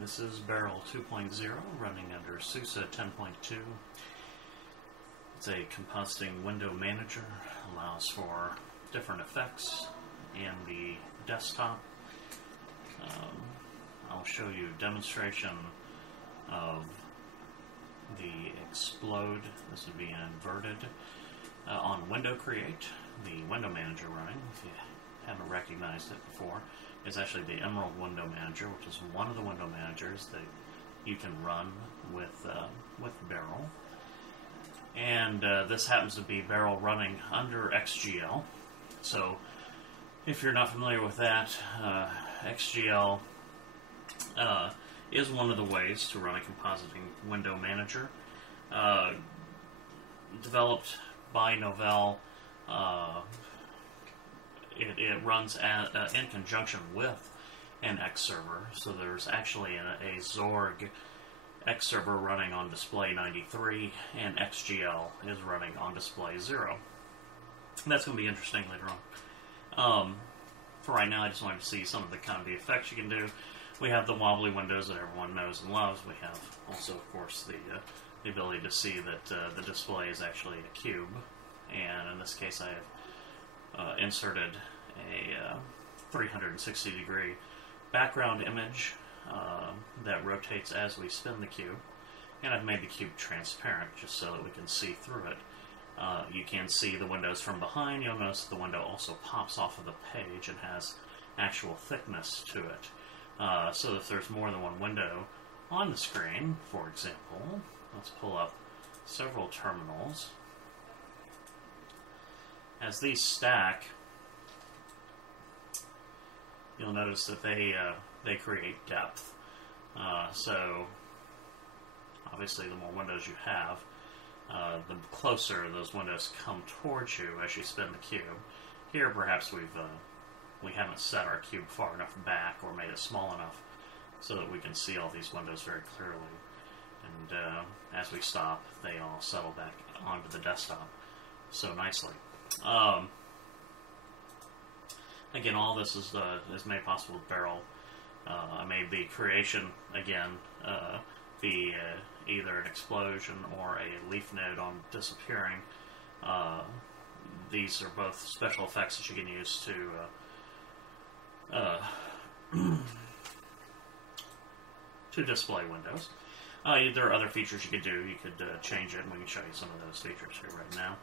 This is Beryl 2.0 running under SUSE 10.2. It's a compositing window manager, allows for different effects in the desktop. I'll show you a demonstration of the explode. This would be inverted on Window Create, the window manager running. If you haven't recognized it before, it's actually the Emerald Window Manager, which is one of the window managers that you can run with Beryl. And this happens to be Beryl running under XGL. So if you're not familiar with that, XGL is one of the ways to run a compositing window manager. Developed by Novell, it runs in conjunction with an X server. So there's actually a Zorg X server running on display 93, and XGL is running on display 0. That's going to be interesting later on. For right now, I just wanted to see some of the kind of the effects you can do. We have the wobbly windows that everyone knows and loves. We have also, of course, the ability to see that the display is actually a cube. And in this case, I have inserted a 360-degree background image that rotates as we spin the cube. And I've made the cube transparent just so that we can see through it. You can see the windows from behind. You'll notice the window also pops off of the page and has actual thickness to it. So if there's more than one window on the screen, for example, let's pull up several terminals. As these stack, you'll notice that they create depth. So obviously the more windows you have, the closer those windows come towards you as you spin the cube. Here perhaps we haven't set our cube far enough back or made it small enough so that we can see all these windows very clearly. And as we stop, they all settle back onto the desktop so nicely. Again, all this is made possible with Beryl. I made the creation, again, be either an explosion or a leaf node on disappearing. These are both special effects that you can use to display windows. There are other features you could do. You could change it, and we can show you some of those features here right now.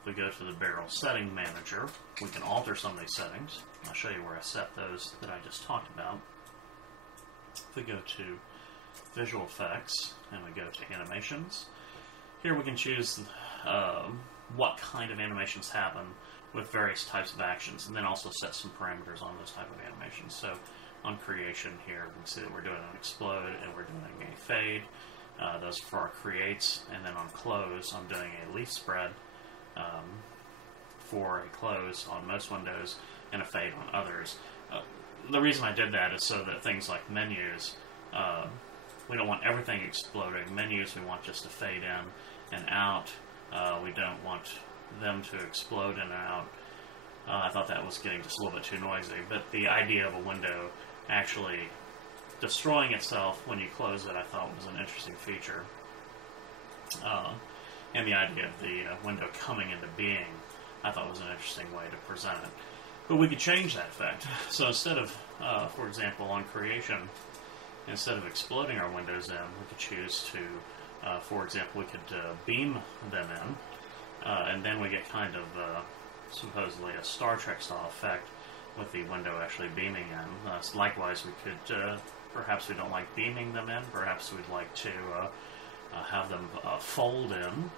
If we go to the Beryl Setting Manager, we can alter some of these settings. I'll show you where I set those that I just talked about. If we go to Visual Effects, and we go to Animations, here we can choose what kind of animations happen with various types of actions, and then also set some parameters on those type of animations. So on Creation here, we can see that we're doing an explode, and we're doing a fade. Those are for our creates. And then on Close, I'm doing a leaf spread for a close on most windows and a fade on others. The reason I did that is so that things like menus, we don't want everything exploding. Menus, we want just to fade in and out. We don't want them to explode in and out. I thought that was getting just a little bit too noisy, but the idea of a window actually destroying itself when you close it, I thought was an interesting feature. And the idea of the window coming into being, I thought was an interesting way to present it. But we could change that effect. So instead of, for example, on Creation, instead of exploding our windows in, we could choose to, for example, we could beam them in, and then we get kind of supposedly a Star Trek style effect with the window actually beaming in. Likewise, we could, perhaps we don't like beaming them in, perhaps we'd like to have them fold in,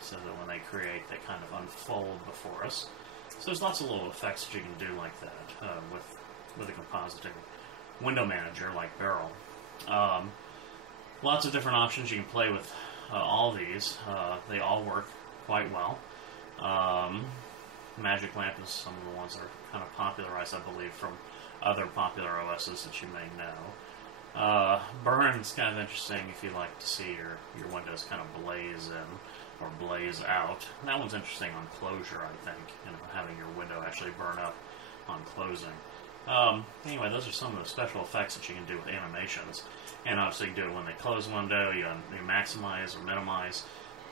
so that when they create, they kind of unfold before us. So there's lots of little effects that you can do like that with a compositing window manager like Beryl. Lots of different options you can play with all these. They all work quite well. Magic Lamp is some of the ones that are kind of popularized, I believe, from other popular OSs that you may know. Burn is kind of interesting if you like to see your windows kind of blaze in or blaze out. That one's interesting on closure, I think, having your window actually burn up on closing. Anyway, those are some of the special effects that you can do with animations. And obviously you can do it when they close a window, you maximize or minimize.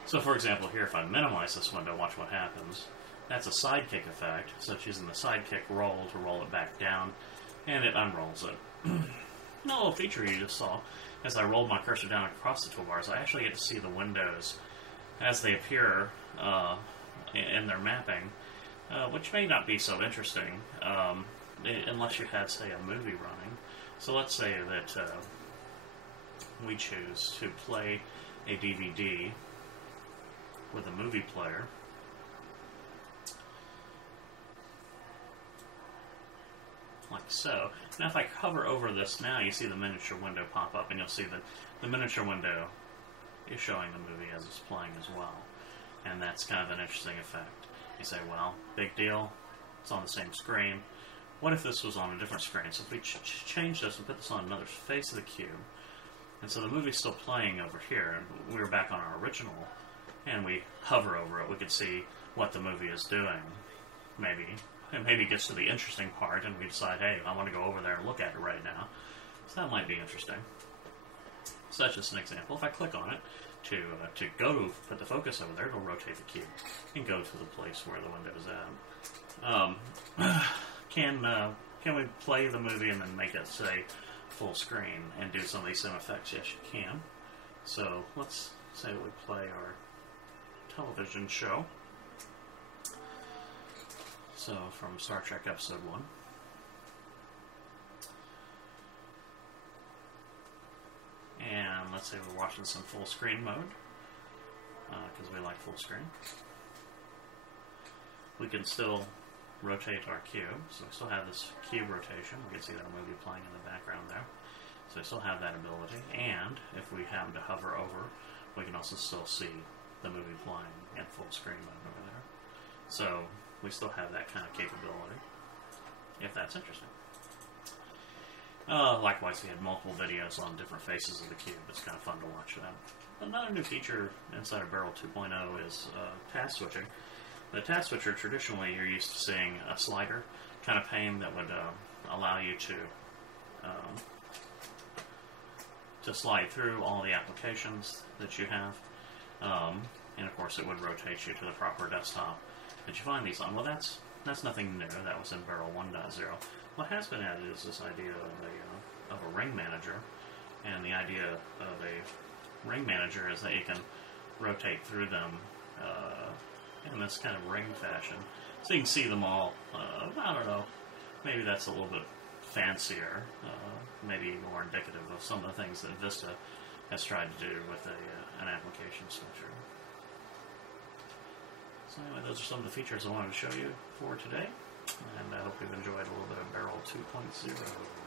So for example here, if I minimize this window, watch what happens. That's a sidekick effect, so it's using the sidekick roll to roll it back down, and it unrolls it. No little feature you just saw, as I rolled my cursor down across the toolbars, I actually get to see the windows as they appear in their mapping, which may not be so interesting unless you had, say, a movie running. So let's say that we choose to play a DVD with a movie player. Like so. Now if I hover over this now, you see the miniature window pop up, and you'll see that the miniature window is showing the movie as it's playing as well. And that's kind of an interesting effect. You say, well, big deal, it's on the same screen. What if this was on a different screen? So if we change this and put this on another face of the cube, and so the movie's still playing over here, and we're back on our original, and we hover over it, we could see what the movie is doing. Maybe it gets to the interesting part, and we decide, hey, I want to go over there and look at it right now. So that might be interesting. So that's just an example. If I click on it to go to put the focus over there, it'll rotate the cube and go to the place where the window is at. Can we play the movie and then make it, say, full screen and do some of these same effects? Yes, you can. So let's say we play our television show. So from Star Trek Episode 1. And let's say we're watching some full screen mode, because we like full screen. We can still rotate our cube, so we still have this cube rotation. We can see that movie playing in the background there. So we still have that ability, and if we happen to hover over, we can also still see the movie playing in full screen mode over there. So we still have that kind of capability, if that's interesting. Likewise, we had multiple videos on different faces of the cube. It's kind of fun to watch that. Another new feature inside of Beryl 2.0 is task switching. The task switcher, traditionally, you're used to seeing a slider kind of pane that would allow you to slide through all the applications that you have. And of course, it would rotate you to the proper desktop that you find these on. Well, that's nothing new. That was in Beryl 1.0. What has been added is this idea of a ring manager, and the idea of a ring manager is that you can rotate through them in this kind of ring fashion, so you can see them all. I don't know, maybe that's a little bit fancier, maybe more indicative of some of the things that Vista has tried to do with an application switcher. So anyway, those are some of the features I wanted to show you for today, and I hope you've enjoyed a little bit of Beryl 2.0.